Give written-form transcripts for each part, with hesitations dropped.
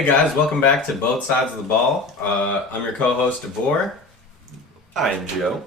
Hey guys, welcome back to Both Sides of the Ball. I'm your co-host DeVore. I am Joe.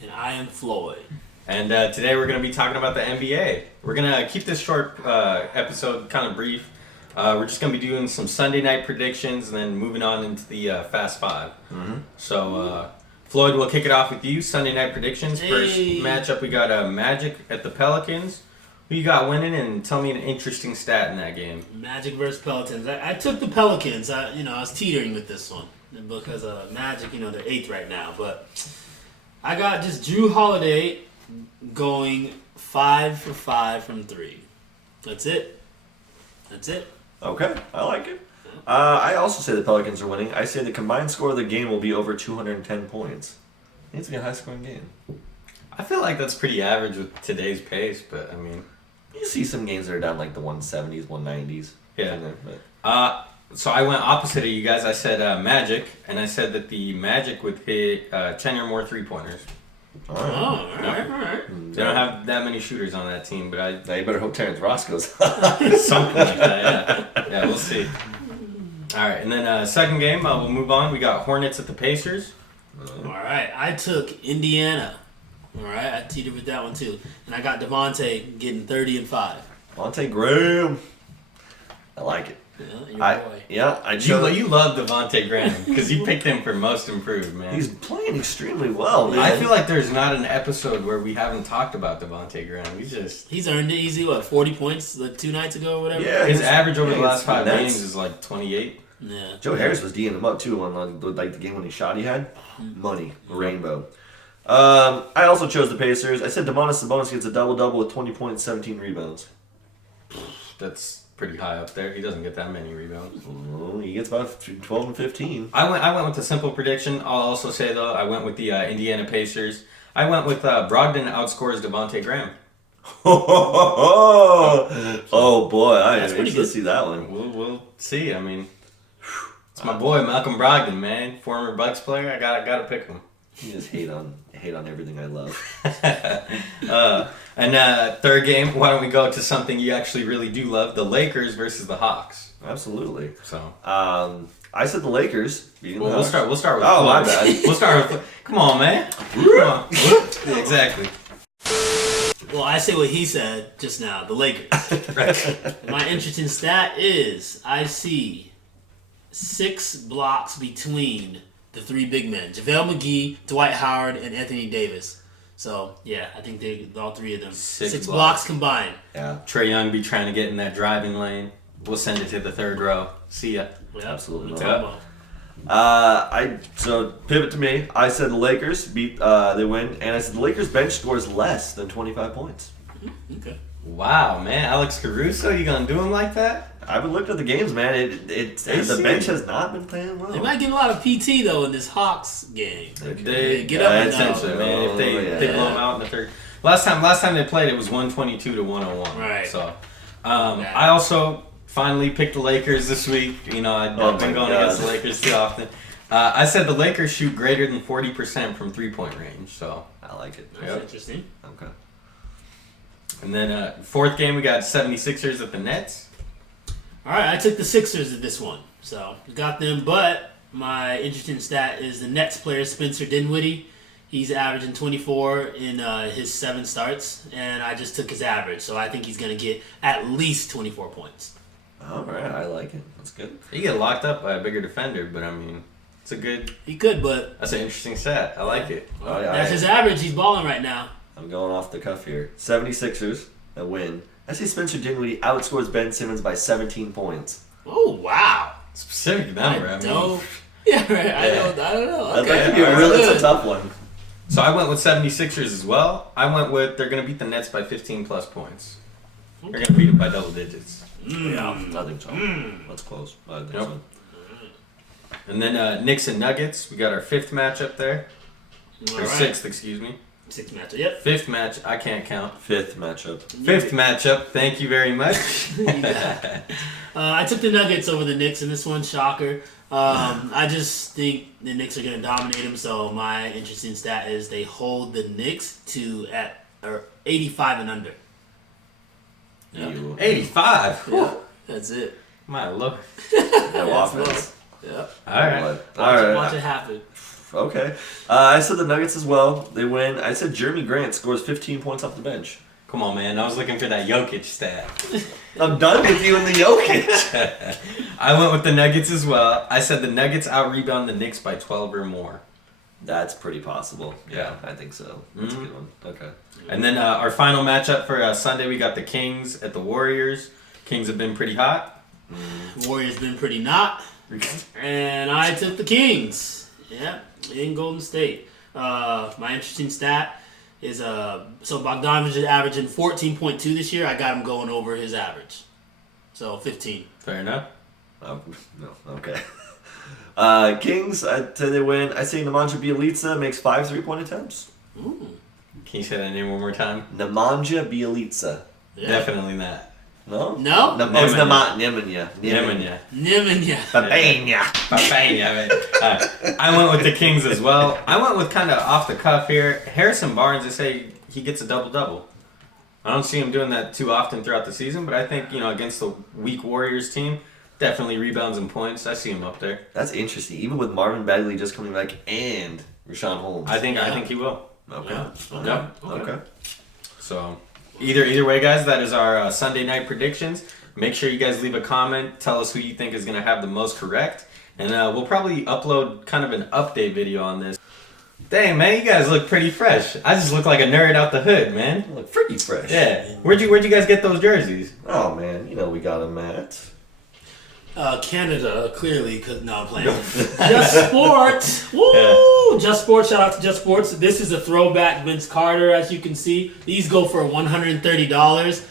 And I am Floyd. And today we're going to be talking about the NBA. We're going to keep this short episode kind of brief. We're just going to be doing some Sunday night predictions and then moving on into the Fast Five. Mm-hmm. So, Floyd, we'll kick it off with you. Sunday night predictions. First matchup, we got Magic at the Pelicans. Who you got winning, and tell me an interesting stat in that game. Magic versus Pelicans. I took the Pelicans. I was teetering with this one because Magic, they're 8th right now. But I got just Drew Holiday going 5 for 5 from 3. That's it. Okay, I like it. I also say the Pelicans are winning. I say the combined score of the game will be over 210 points. I think it's going to be a high-scoring game. I feel like that's pretty average with today's pace, but I mean... You see some games that are down like the 170s, 190s. Yeah. There, but. So I went opposite of you guys. I said Magic, and I said that the Magic would hit 10 or more three-pointers. All right. All right. They don't have that many shooters on that team, but Now you better hope Terrence Ross goes. something like that, yeah. Yeah, we'll see. All right, and then second game, we'll move on. We got Hornets at the Pacers. All right. I took Indiana. All right. I teetered with that one, too. And I got Devontae getting 30 and 5. Devontae Graham. I like it. Yeah, your boy. I chose. You love Devontae Graham because you picked him for most improved, man. He's playing extremely well, man. I feel like there's not an episode where we haven't talked about Devontae Graham. He's earned it easy, 40 points like 2 nights ago or whatever? Yeah. His average over the Yeah, last 5 that's- games is like 28. Yeah. Joe Harris was D'ing him up too on like the game when he shot. He had money, rainbow. I also chose the Pacers. I said Domantas Sabonis gets a double-double with 20 points, 17 rebounds. That's pretty high up there. He doesn't get that many rebounds. Oh, he gets about 12 and 15. I went with a simple prediction. I'll also say though, I went with the Indiana Pacers. I went with Brogdon outscores Devontae Graham. Oh boy, I That's am pretty anxious to good. see that one. We'll see. I mean, it's my boy Malcolm Brogdon, man, former Bucks player. I gotta pick him. You just hate on everything I love. And third game, why don't we go to something you actually really do love? The Lakers versus the Hawks. Absolutely. So. I said the Lakers. We'll start with. Oh, my bad. We'll start with. Come on, man. Come on. Yeah, exactly. Well, I say what he said just now, the Lakers. Right. My interesting stat is I see 6 blocks between the 3 big men, JaVale McGee, Dwight Howard, and Anthony Davis. So, yeah, I think all 3 of them. 6 blocks combined. Yeah, Trae Young be trying to get in that driving lane. We'll send it to the third row. See ya. Yeah, absolutely what not. I'm talking about. So pivot to me. I said the Lakers beat. They win, and I said the Lakers bench scores less than 25 points. Okay. Wow, man. Alex Caruso, you gonna do him like that? I haven't looked at the games, man. The bench has not been playing well. They might get a lot of PT, though, in this Hawks game. They get up and essentially, down. man. If they blow them out in the third. Last time they played, it was 122 to 101. Right. So, I also finally picked the Lakers this week. I've been going against the Lakers too often. I said the Lakers shoot greater than 40% from 3-point range. So I like it. That's interesting. Okay. And then fourth game, we got 76ers at the Nets. All right, I took the Sixers at this one. So, got them, but my interesting stat is the Nets player, Spencer Dinwiddie. He's averaging 24 in his 7 starts, and I just took his average. So, I think he's going to get at least 24 points. All right, I like it. That's good. You get locked up by a bigger defender, but I mean, it's a good. He could, but That's an interesting stat. I like it. Oh, yeah, that's his average. He's balling right now. I'm going off the cuff here. 76ers, a win. I say Spencer Dinwiddie outscores Ben Simmons by 17 points. Oh, wow. Specific number. I mean. Yeah, right. I don't know. Okay. That could be it's a tough one. So I went with 76ers as well. I went with they're going to beat the Nets by 15 plus points. They're going to beat them by double digits. Yeah, I think so. That's close. I think so. And then Knicks and Nuggets. We got our 5th matchup there. All Or right. 6th, excuse me. 6th matchup. Yep. 5th match. I can't count. 5th matchup. 5th matchup. Thank you very much. I took the Nuggets over the Knicks in this one. Shocker. I just think the Knicks are going to dominate them. So my interesting stat is they hold the Knicks to 85 and under. Yeah. 85. Yeah, that's it. My lord. No offense. Yeah. All right. All right. Watch it happen. Okay. I said the Nuggets as well. They win. I said Jeremy Grant scores 15 points off the bench. Come on, man. I was looking for that Jokic stat. I'm done with you in the Jokic. I went with the Nuggets as well. I said the Nuggets out-rebound the Knicks by 12 or more. That's pretty possible. Yeah. I think so. That's a good one. Okay. And then our final matchup for Sunday, we got the Kings at the Warriors. Kings have been pretty hot. Warriors been pretty not. And I took the Kings. Yep, in Golden State. My interesting stat is so Bogdanovich is averaging 14.2 this year. I got him going over his average. So 15. Fair enough. No. Okay. Kings, I say they win. I say Nemanja Bjelica makes 5 3-point attempts. Ooh. Can you say that name one more time? Nemanja Bjelica. Yeah. Definitely not. No? No? It's Nemanja. Nemanja. Nemanja. Nemanja. Papaya. I went with the Kings as well. I went with kind of off the cuff here. Harrison Barnes, they say he gets a double-double. I don't see him doing that too often throughout the season, but I think, against the weak Warriors team, definitely rebounds and points. I see him up there. That's interesting. Even with Marvin Bagley just coming back and Rashawn Holmes. I think he will. Okay. Yeah. Okay. So, either way, guys, that is our Sunday night predictions. Make sure you guys leave a comment. Tell us who you think is going to have the most correct. And we'll probably upload kind of an update video on this. Dang, man, you guys look pretty fresh. I just look like a nerd out the hood, man. You look freaky fresh. Yeah. Where'd you guys get those jerseys? Oh, man. We got them at... Canada, clearly, because no, I'm playing. Just Sport! Woo! Yeah. Just Sport, shout out to Just Sports. This is a throwback Vince Carter, as you can see. These go for $130.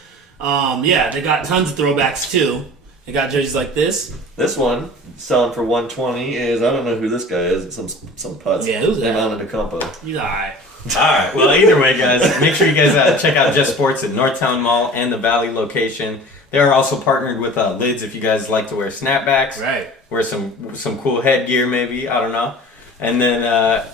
Yeah, they got tons of throwbacks too. They got jerseys like this. This one, selling for $120 is, I don't know who this guy is, some putz. Yeah, who's that? Mounted Acampo. He's alright. Alright, well, either way, guys, make sure you guys check out Just Sports at Northtown Mall and the Valley location. They are also partnered with Lids if you guys like to wear snapbacks. Right. Wear some cool headgear maybe, I don't know. And then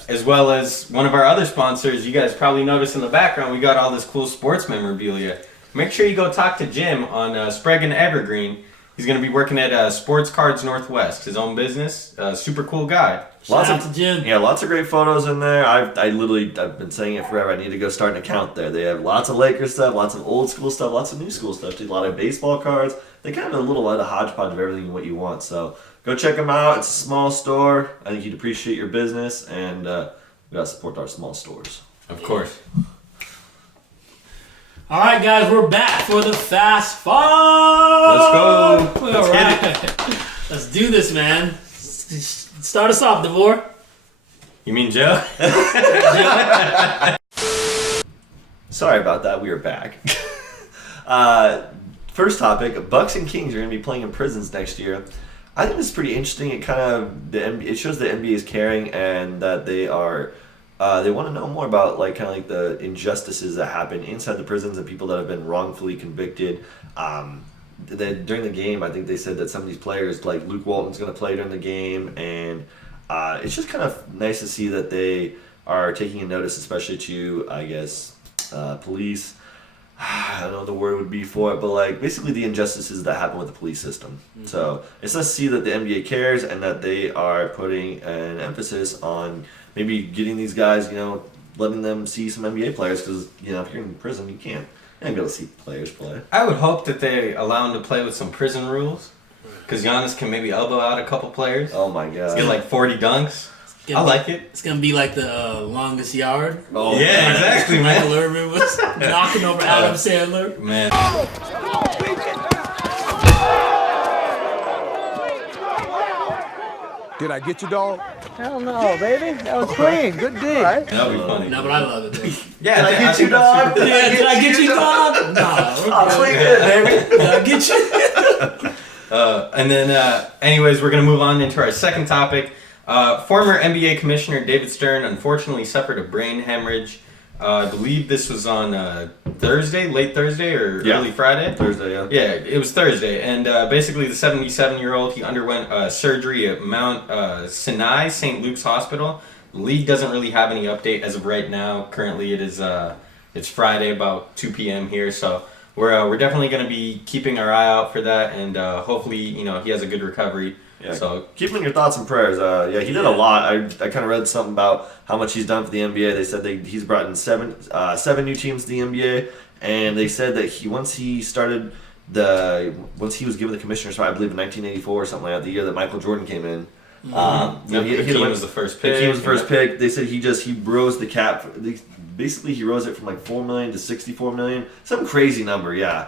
as well as one of our other sponsors, you guys probably noticed in the background, we got all this cool sports memorabilia. Make sure you go talk to Jim on Sprague and Evergreen. He's going to be working at Sports Cards Northwest, his own business. Super cool guy. Shout out to Jim. Yeah, lots of great photos in there. I've been saying it forever. I need to go start an account there. They have lots of Lakers stuff, lots of old school stuff, lots of new school stuff too. A lot of baseball cards. They kind of have a little hodgepodge of everything what you want. So go check them out. It's a small store. I think you'd appreciate your business, and we gotta support our small stores. Of course. All right, guys, we're back for the Fast Five. Let's go. Let's get it. Let's do this, man. Start us off, Devore. You mean Joe? Sorry about that. We are back. First topic: Bucks and Kings are going to be playing in prisons next year. I think this is pretty interesting. It kind of it shows the NBA is caring and that they are. They want to know more about the injustices that happen inside the prisons and people that have been wrongfully convicted. During the game, I think they said that some of these players, like Luke Walton's going to play during the game, and it's just kind of nice to see that they are taking a notice, especially to, I guess, police. I don't know what the word would be for it, but basically the injustices that happen with the police system. Mm-hmm. So it's nice to see that the NBA cares and that they are putting an emphasis on maybe getting these guys, letting them see some NBA players because, if you're in prison, you can't be able to see players play. I would hope that they allow him to play with some prison rules because Giannis can maybe elbow out a couple players. Oh, my God. Get 40 dunks. I like it. It's going to be like the longest yard. Oh, yeah, exactly, man. Michael Irvin was knocking over Adam Sandler. Man. Did I get you, dog? Hell no, baby. That was clean. Good D. Right? That would be funny. No, but I love it, though. Yeah, Did I get you, dog? Did I get you, dog? No. I'll clean it, baby. Did I get you? And then, anyways, we're going to move on into our second topic. Former NBA Commissioner David Stern unfortunately suffered a brain hemorrhage. I believe this was on Thursday, late Thursday or early Friday? Thursday, yeah. Yeah, it was Thursday. And basically the 77-year-old, he underwent surgery at Mount Sinai, St. Luke's Hospital. The league doesn't really have any update as of right now. Currently it is it's Friday, about 2 p.m. here, so we're definitely going to be keeping our eye out for that, and hopefully, he has a good recovery. Yeah, so keep him in your thoughts and prayers. He did a lot. I kind of read something about how much he's done for the NBA. They said he's brought in seven new teams to the NBA, and they said that once he was given the commissioner's spot, I believe in 1984 or something like that, the year that Michael Jordan came in. Hakeem was the first pick. Hakeem was the first pick. They said he rose the cap. Basically, he rose it from like $4 million to $64 million, some crazy number. Yeah.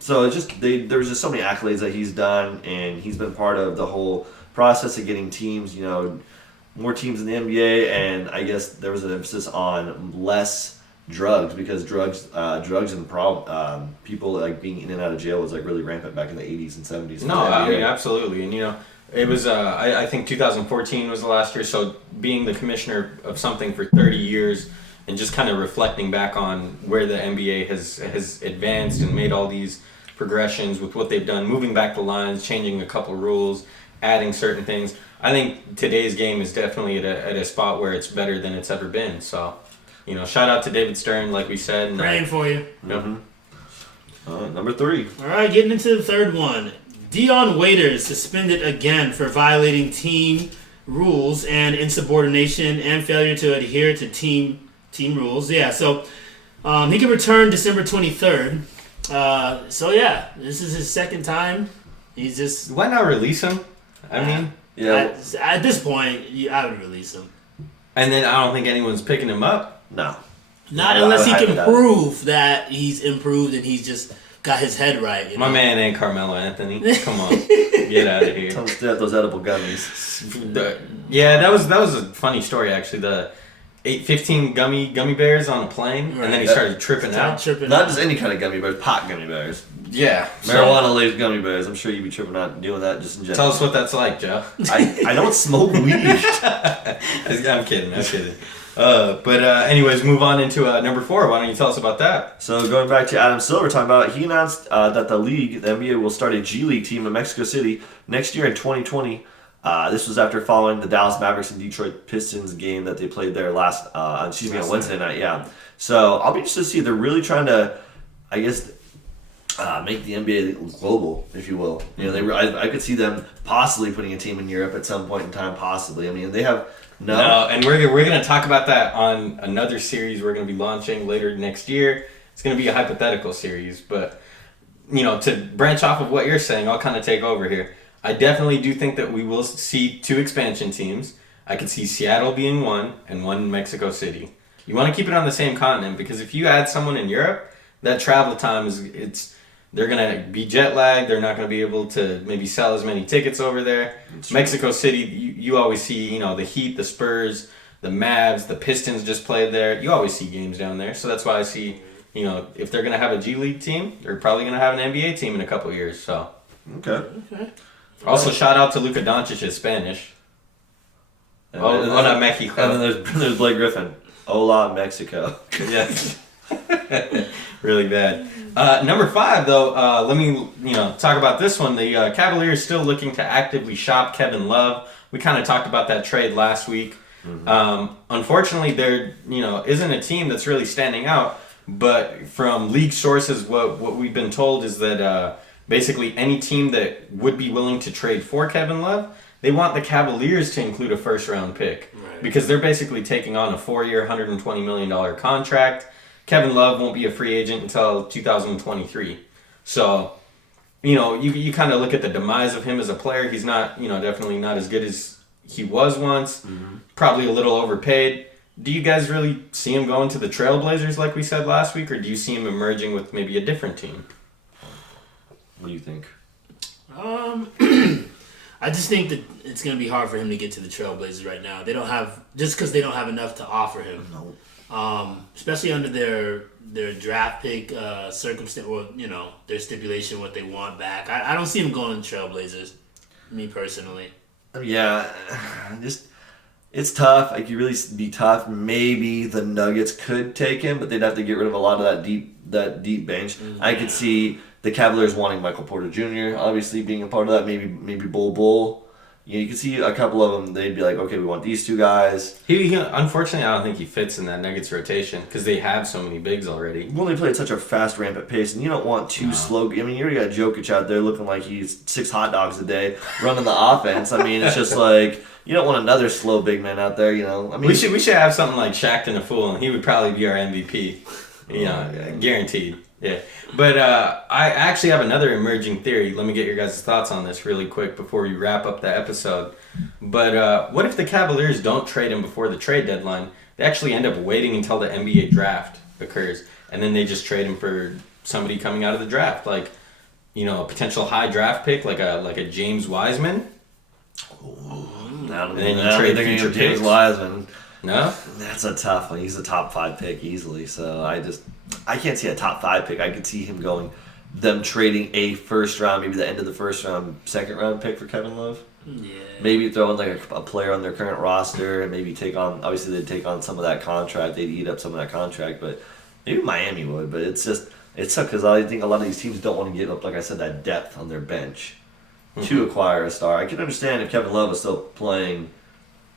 So it's just there was just so many accolades that he's done, and he's been part of the whole process of getting teams, more teams in the NBA, and I guess there was an emphasis on less drugs because drugs and people like being in and out of jail was like really rampant back in the 80s and 70s. No, I mean absolutely, and it was I think 2014 was the last year. So being the commissioner of something for 30 years and just kind of reflecting back on where the NBA has advanced and made all these progressions with what they've done, moving back the lines, changing a couple rules, adding certain things. I think today's game is definitely at a spot where it's better than it's ever been. So, shout out to David Stern, like we said. And, praying for you. Yep. Number 3. All right, getting into the third one. Dion Waiters suspended again for violating team rules and insubordination and failure to adhere to team rules. Yeah, so he can return December 23rd. This is his second time. He's just... Why not release him? I mean... Yeah. At this point, I would release him. And then I don't think anyone's picking him up. No. Not unless he can prove that he's improved and he's just got his head right. My man ain't Carmelo Anthony. Come on. Get out of here. Tell him to stay at those edible gummies. That was a funny story, actually. The 15 gummy bears on a plane, and then he started tripping out. Not just any kind of gummy bears, pot gummy bears. Yeah. Marijuana-laced gummy bears. I'm sure you'd be tripping out doing that just in general. Tell us what that's like, Joe. I don't smoke weed. I'm kidding. Anyways, move on into number 4. Why don't you tell us about that? So going back to Adam Silver, he announced that the NBA will start a G League team in Mexico City next year in 2020. This was after following the Dallas Mavericks and Detroit Pistons game that they played there on Wednesday night. Yeah. So I'll be interested to see. They're really trying to, I guess, make the NBA global, if you will. I could see them possibly putting a team in Europe at some point in time, possibly. I mean, they have no, and we're going to talk about that on another series we're going to be launching later next year. It's going to be a hypothetical series, but to branch off of what you're saying, I'll kind of take over here. I definitely do think that we will see 2 expansion teams. I could see Seattle being one and one in Mexico City. You want to keep it on the same continent because if you add someone in Europe, that travel time they're going to be jet lagged. They're not going to be able to maybe sell as many tickets over there. Mexico City, you always see, the Heat, the Spurs, the Mavs, the Pistons just played there. You always see games down there. So that's why I see, if they're going to have a G League team, they're probably going to have an NBA team in a couple years. So Okay. Also, shout out to Luka Doncic's Spanish. Hola, Mexico. And then there's Blake Griffin. Hola, Mexico. Yes. Really bad. Number 5, though, let me talk about this one. The Cavaliers still looking to actively shop Kevin Love. We kind of talked about that trade last week. Mm-hmm. Unfortunately, there isn't a team that's really standing out. But from league sources, what we've been told is that basically any team that would be willing to trade for Kevin Love, they want the Cavaliers to include a first-round pick. Right. Because they're basically taking on a 4-year, $120 million contract. Kevin Love won't be a free agent until 2023. So, you kind of look at the demise of him as a player. He's not, definitely not as good as he was once. Mm-hmm. Probably a little overpaid. Do you guys really see him going to the Trailblazers like we said last week, or do you see him emerging with maybe a different team? What do you think? I just think that it's going to be hard for him to get to the Trailblazers right now. Just because they don't have enough to offer him. No. Especially under their draft pick circumstance, or their stipulation, what they want back. I don't see him going to Trailblazers. Me personally. Yeah, it's tough. Like you really be tough. Maybe the Nuggets could take him, but they'd have to get rid of a lot of that deep bench. Mm-hmm. I could see the Cavaliers wanting Michael Porter Jr. obviously being a part of that. Maybe Bull. You can see a couple of them. They'd be like, okay, we want these two guys. He unfortunately, I don't think he fits in that Nuggets rotation because they have so many bigs already. Well, they play at such a fast, rampant pace, and you don't want too slow. I mean, you already got Jokic out there looking like he's 6 hot dogs a day running the offense. I mean, it's just like you don't want another slow big man out there. I mean, we should have something like Shaqtin' a Fool, and he would probably be our MVP. Guaranteed. Yeah. But I actually have another emerging theory. Let me get your guys' thoughts on this really quick before we wrap up the episode. But what if the Cavaliers don't trade him before the trade deadline? They actually end up waiting until the NBA draft occurs, and then they just trade him for somebody coming out of the draft, like a potential high draft pick, like a James Wiseman. and then you trade future James picks. Wiseman. No? That's a tough one. He's a top 5 pick easily. So I can't see a top 5 pick. I could see him them trading a first round, maybe the end of the first round, second round pick for Kevin Love. Yeah. Maybe throw in like a player on their current roster and maybe obviously they'd take on some of that contract. They'd eat up some of that contract, but maybe Miami would. But it's tough because I think a lot of these teams don't want to give up, like I said, that depth on their bench to acquire a star. I can understand if Kevin Love is still playing,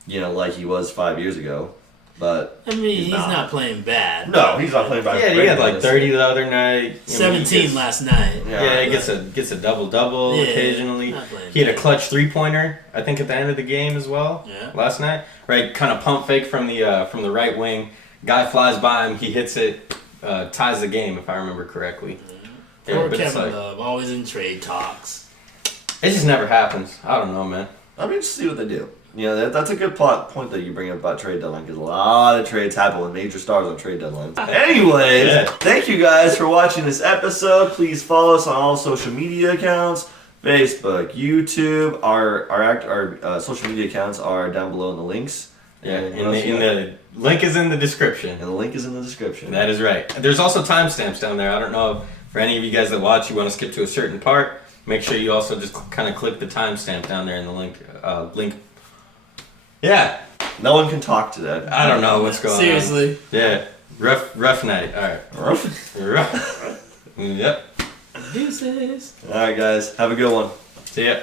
like he was 5 years ago. But I mean, he's not playing bad. No, he's not playing bad. Yeah, he had like 30 the other night. 17 last night. Yeah, he gets a double occasionally. He had a clutch 3-pointer, I think, at the end of the game as well. Yeah. Last night, right? Kind of pump fake from the right wing. Guy flies by him, he hits it, ties the game if I remember correctly. Poor Kevin Love, always in trade talks. It just never happens. I don't know, man. I mean, just see what they do. That's a good point that you bring up about trade deadline because a lot of trades happen with major stars on trade deadlines. Anyways, Thank you guys for watching this episode. Please follow us on all social media accounts: Facebook, YouTube. Our social media accounts are down below in the links. Yeah, the link is in the description. And the link is in the description. That is right. There's also timestamps down there. I don't know if for any of you guys that watch, you want to skip to a certain part. Make sure you also just kind of click the timestamp down there in the link. Yeah. No one can talk today. I don't know what's going on. Seriously. Yeah. Rough night. All right. Rough. Yep. Deuces. All right, guys. Have a good one. See ya.